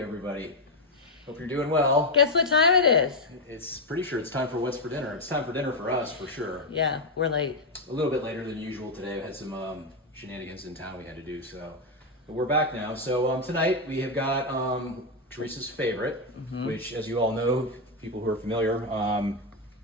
morning, everybody. Hope you're doing well. Guess what time it is? It's pretty sure it's time for what's for dinner. It's time for dinner for us, for sure. Yeah, we're late. A little bit later than usual today. We had some shenanigans in town we had to do, so. But we're back now. So tonight we have got Teresa's favorite, which, as you all know, people who are familiar,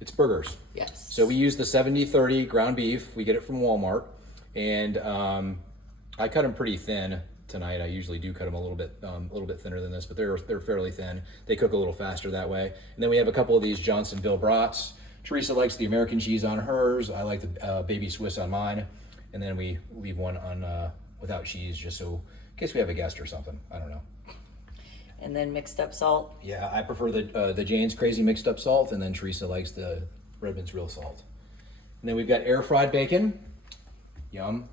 it's burgers. Yes. So we use the 70-30 ground beef. We get it from Walmart, and I cut them pretty thin tonight. I usually do cut them a little bit thinner than this, but they're fairly thin. They cook a little faster that way. And then we have a couple of these Johnsonville brats. Teresa likes the American cheese on hers. I like the baby Swiss on mine. And then we leave one on without cheese, just so in case we have a guest or something. I don't know. And then mixed up salt. Yeah, I prefer the Jane's Crazy mixed up salt, and then Teresa likes the Redmond's real salt. And then we've got air fried bacon. Yum.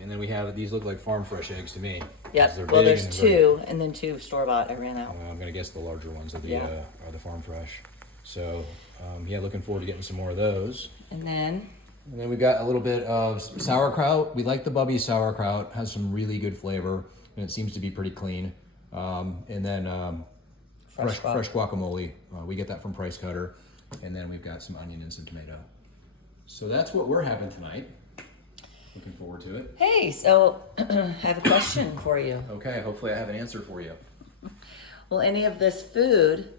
And then we have, these look like farm fresh eggs to me. Yep. Well, there's two, and then two store-bought. I ran out. I'm gonna guess the larger ones are the farm fresh. So yeah, looking forward to getting some more of those. And then we've got a little bit of sauerkraut. We like the Bubby sauerkraut. Has some really good flavor, and it seems to be pretty clean. And then fresh guacamole. We get that from Price Cutter. And then we've got some onion and some tomato. So that's what we're having tonight. Looking forward to it. hey, so I have a question for you. Okay, hopefully I have an answer for you. Will any of this food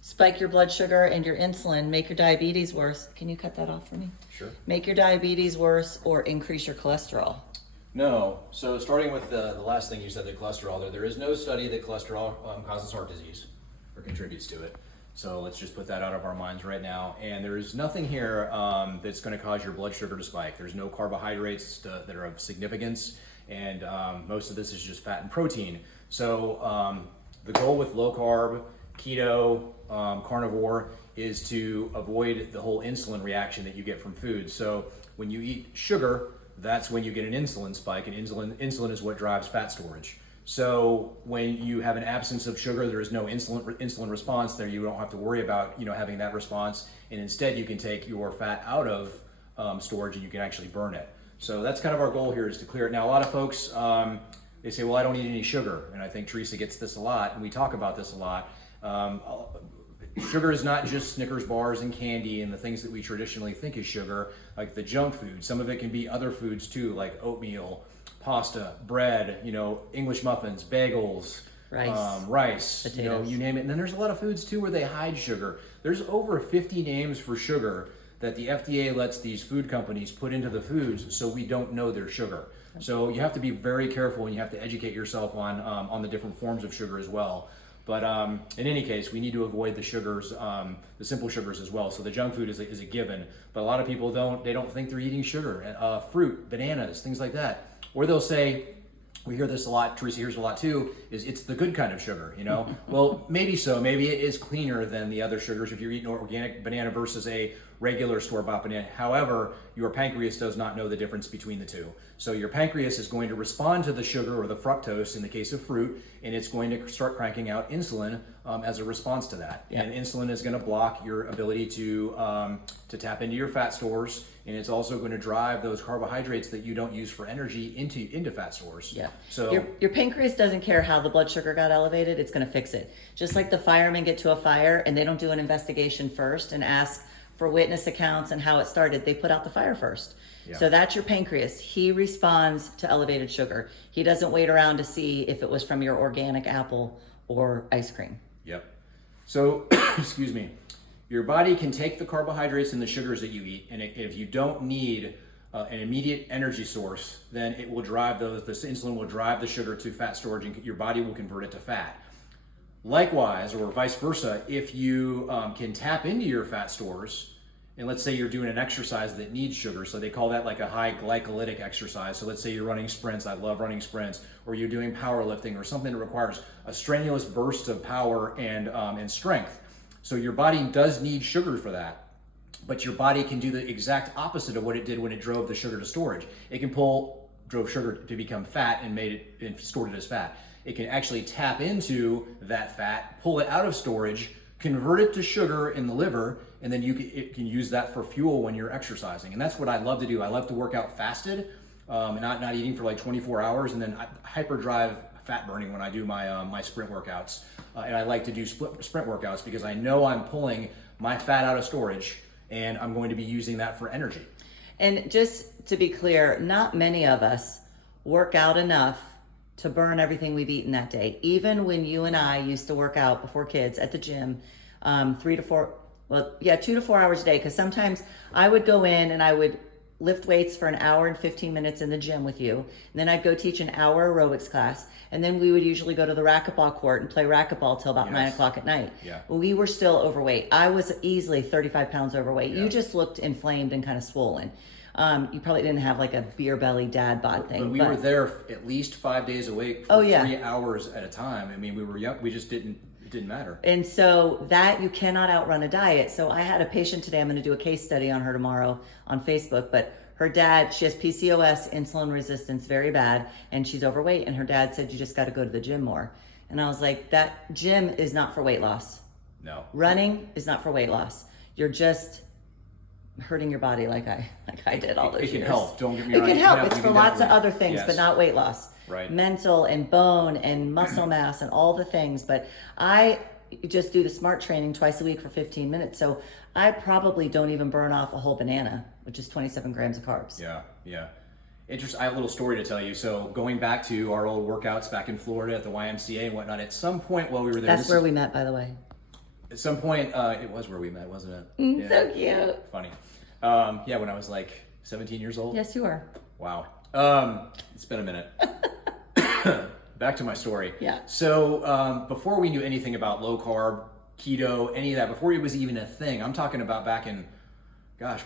spike your blood sugar and your insulin, make your diabetes worse? Can you cut that off for me? Sure. Make your diabetes worse or increase your cholesterol? No. So starting with the last thing you said, the cholesterol, there is no study that cholesterol causes heart disease or contributes to it. So let's just put that out of our minds right now. And there's nothing here that's going to cause your blood sugar to spike. There's no carbohydrates that are of significance. And most of this is just fat and protein. So the goal with low carb, keto, carnivore is to avoid the whole insulin reaction that you get from food. So when you eat sugar, that's when you get an insulin spike, and insulin is what drives fat storage. So when you have an absence of sugar, there is no insulin response there. You don't have to worry about having that response, and instead you can take your fat out of storage and you can actually burn it. So that's kind of our goal here, is to clear it. Now a lot of folks they say, well, I don't eat any sugar, and I think Teresa gets this a lot, and we talk about this a lot. Sugar is not just Snickers bars and candy and the things that we traditionally think is sugar, like the junk food. Some of it can be other foods too, like oatmeal, pasta, bread, English muffins, bagels, rice, potatoes. You name it. And then there's a lot of foods too where they hide sugar. There's over 50 names for sugar that the FDA lets these food companies put into the foods so we don't know they're sugar. So you have to be very careful, and you have to educate yourself on the different forms of sugar as well. But in any case, we need to avoid the sugars, the simple sugars as well. So the junk food is a given, but a lot of people don't think they're eating sugar. Fruit, bananas, things like that. Or they'll say, we hear this a lot, Teresa hears it a lot too, is it's the good kind of sugar, Well, maybe so. Maybe it is cleaner than the other sugars if you're eating an organic banana versus a regular store-bought banana. However, your pancreas does not know the difference between the two. So your pancreas is going to respond to the sugar, or the fructose in the case of fruit, and it's going to start cranking out insulin as a response to that. Yeah. And insulin is going to block your ability to tap into your fat stores, and it's also going to drive those carbohydrates that you don't use for energy into fat stores. Yeah. So your pancreas doesn't care how the blood sugar got elevated. It's going to fix it. Just like the firemen get to a fire and they don't do an investigation first and ask for witness accounts and how it started. They put out the fire first. Yeah. So that's your pancreas. He responds to elevated sugar. He doesn't wait around to see if it was from your organic apple or ice cream. Yep. So, excuse me, your body can take the carbohydrates and the sugars that you eat, and if you don't need an immediate energy source, then it will drive this insulin will drive the sugar to fat storage, and your body will convert it to fat. Likewise, or vice versa, if you can tap into your fat stores, and let's say you're doing an exercise that needs sugar, so they call that like a high glycolytic exercise. So let's say you're running sprints, I love running sprints, or you're doing powerlifting or something that requires a strenuous burst of power and strength. So your body does need sugar for that, but your body can do the exact opposite of what it did when it drove the sugar to storage. It drove sugar to become fat and stored it as fat. It can actually tap into that fat, pull it out of storage, convert it to sugar in the liver, and then it can use that for fuel when you're exercising. And that's what I love to do. I love to work out fasted, and not eating for like 24 hours, and then hyperdrive fat burning when I do my sprint workouts, and I like to do sprint workouts because I know I'm pulling my fat out of storage, and I'm going to be using that for energy. And just to be clear, not many of us work out enough to burn everything we've eaten that day. Even when you and I used to work out before kids at the gym, 2 to 4 hours a day. Because sometimes I would go in and I would lift weights for an hour and 15 minutes in the gym with you. And then I'd go teach an hour aerobics class. And then we would usually go to the racquetball court and play racquetball till about 9 o'clock at night. Yeah. We were still overweight. I was easily 35 pounds overweight. Yeah. You just looked inflamed and kind of swollen. You probably didn't have like a beer belly dad bod thing. But we were there at least 5 days a week for 3 hours at a time. I mean, we were young. We just it didn't matter. And so that you cannot outrun a diet. So I had a patient today, I'm going to do a case study on her tomorrow on Facebook, but her dad, she has PCOS, insulin resistance, very bad, and she's overweight. And her dad said, you just got to go to the gym more. And I was like, that gym is not for weight loss. No. Running is not for weight loss. You're just hurting your body like I did all those years. It can help. Don't get me It wrong. can help. Yeah, It's we for can lots of definitely- other things, yes. but not weight loss. Right. Mental and bone and muscle mass and all the things. But I just do the SMART training twice a week for 15 minutes. So I probably don't even burn off a whole banana, which is 27 grams of carbs. Yeah. Interesting. I have a little story to tell you. So going back to our old workouts back in Florida at the YMCA and whatnot, at some point while we were there. That's where we met, by the way. At some point, it was where we met, wasn't it? Yeah. So cute. Funny. When I was like 17 years old. Yes, you are. Wow. It's been a minute. Back to my story. Yeah. So before we knew anything about low carb, keto, any of that, before it was even a thing, I'm talking about back in,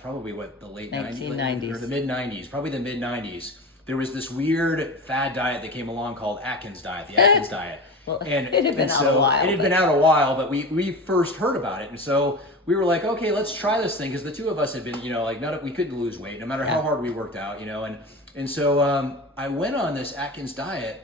probably the late 1990s. or the mid 90s, probably the mid 90s. There was this weird fad diet that came along called Atkins diet, the Atkins diet. Well, And it had been out a while. It had been out a while, but we first heard about it, and so we were like, okay, let's try this thing, because the two of us had been, we couldn't lose weight, no matter how hard we worked out, and so I went on this Atkins diet,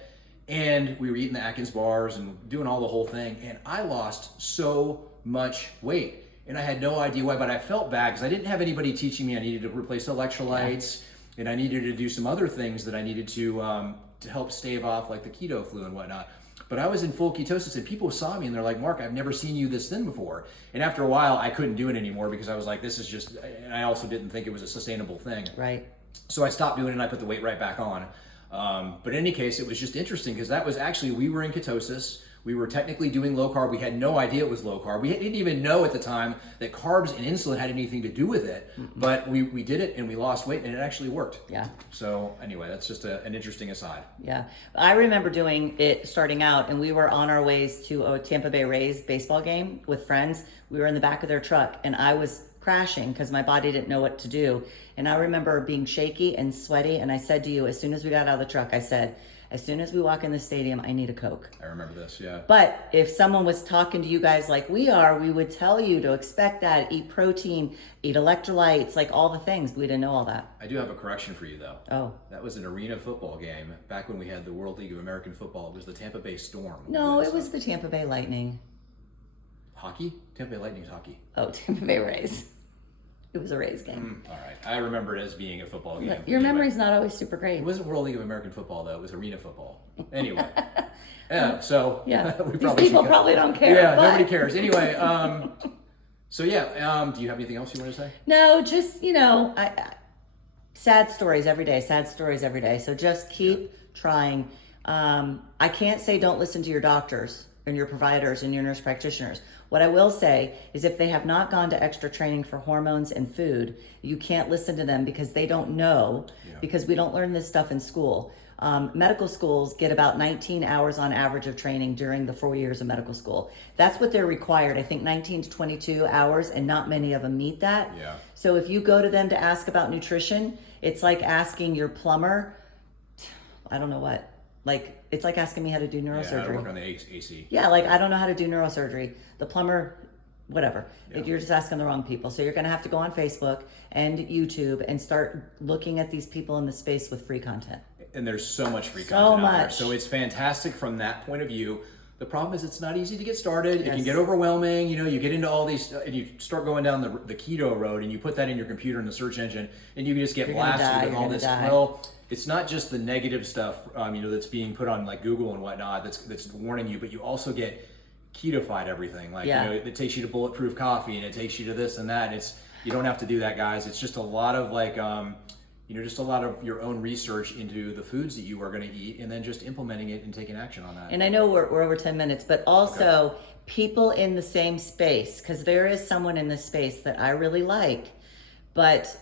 and we were eating the Atkins bars and doing all the whole thing, and I lost so much weight, and I had no idea why, but I felt bad because I didn't have anybody teaching me I needed to replace electrolytes, and I needed to do some other things that I needed to help stave off like the keto flu and whatnot. But I was in full ketosis, and people saw me and they're like, Mark, I've never seen you this thin before. And after a while, I couldn't do it anymore because I was like, this is just, and I also didn't think it was a sustainable thing. Right. So I stopped doing it and I put the weight right back on. But in any case, it was just interesting because that was actually, we were in ketosis. We were technically doing low carb. We had no idea it was low carb. We didn't even know at the time that carbs and insulin had anything to do with it. But we did it and we lost weight and it actually worked. Yeah. So anyway, that's just an interesting aside. Yeah. I remember doing it starting out, and we were on our ways to a Tampa Bay Rays baseball game with friends. We were in the back of their truck, and I was crashing because my body didn't know what to do. And I remember being shaky and sweaty, and I said to you, as soon as we got out of the truck, I said, as soon as we walk in the stadium, I need a Coke. I remember this, yeah. But if someone was talking to you guys like we are, we would tell you to expect that, eat protein, eat electrolytes, like all the things. We didn't know all that. I do have a correction for you, though. Oh. That was an arena football game back when we had the World League of American Football. It was the Tampa Bay Storm. No, it was the Tampa Bay Lightning. Hockey? Tampa Bay Lightning's hockey. Oh, Tampa Bay Rays. It was a Rays game. All right. I remember it as being a football game. Your Anyway. memory's not always super great. It wasn't World League of American Football, though. It was arena football. Anyway. Yeah, so. Yeah, we these people should- probably don't care. Yeah, but... nobody cares. Anyway, do you have anything else you want to say? No, just, sad stories every day, So just keep trying. I can't say don't listen to your doctors and your providers and your nurse practitioners. What I will say is if they have not gone to extra training for hormones and food, you can't listen to them because they don't know, because we don't learn this stuff in school. Medical schools get about 19 hours on average of training during the 4 years of medical school. That's what they're required. I think 19 to 22 hours, and not many of them meet that. Yeah. So if you go to them to ask about nutrition, it's like asking your plumber, I don't know what, it's like asking me how to do neurosurgery. Yeah, how to work on the AC. Yeah, I don't know how to do neurosurgery. The plumber, whatever. Yeah. You're just asking the wrong people. So you're going to have to go on Facebook and YouTube and start looking at these people in the space with free content. And there's so much free So content out there. much. So it's fantastic from that point of view. The problem is it's not easy to get started. It can Yes. get overwhelming. You know, you get into all these, and you start going down the keto road, and you put that in your computer in the search engine, and you just get You're gonna die, blasted with you're all gonna this. die. Well, it's not just the negative stuff, you know, that's being put on like Google and whatnot. That's warning you, but you also get ketofied everything. Like, Yeah. you know, it takes you to Bulletproof Coffee, and it takes you to this and that. And you don't have to do that, guys. It's just a lot of like, you know, just a lot of your own research into the foods that you are going to eat, and then just implementing it and taking action on that. And I know we're over 10 minutes, but also people in the same space, because there is someone in this space that I really like, but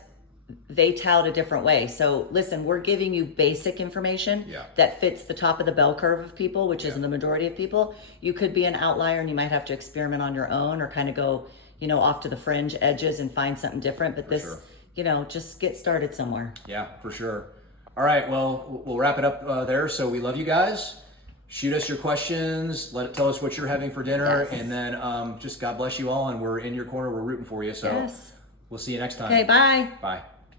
they tout a different way. So listen, we're giving you basic information Yeah. that fits the top of the bell curve of people, which is the majority of people. You could be an outlier and you might have to experiment on your own or kind of go, you know, off to the fringe edges and find something different. But this, sure. you know, just get started somewhere. Yeah, for sure. All right, well, we'll wrap it up there. So we love you guys. Shoot us your questions. Tell us what you're having for dinner, Yes. and then just God bless you all. And we're in your corner. We're rooting for you. So Yes. we'll see you next time. Okay, bye. Bye.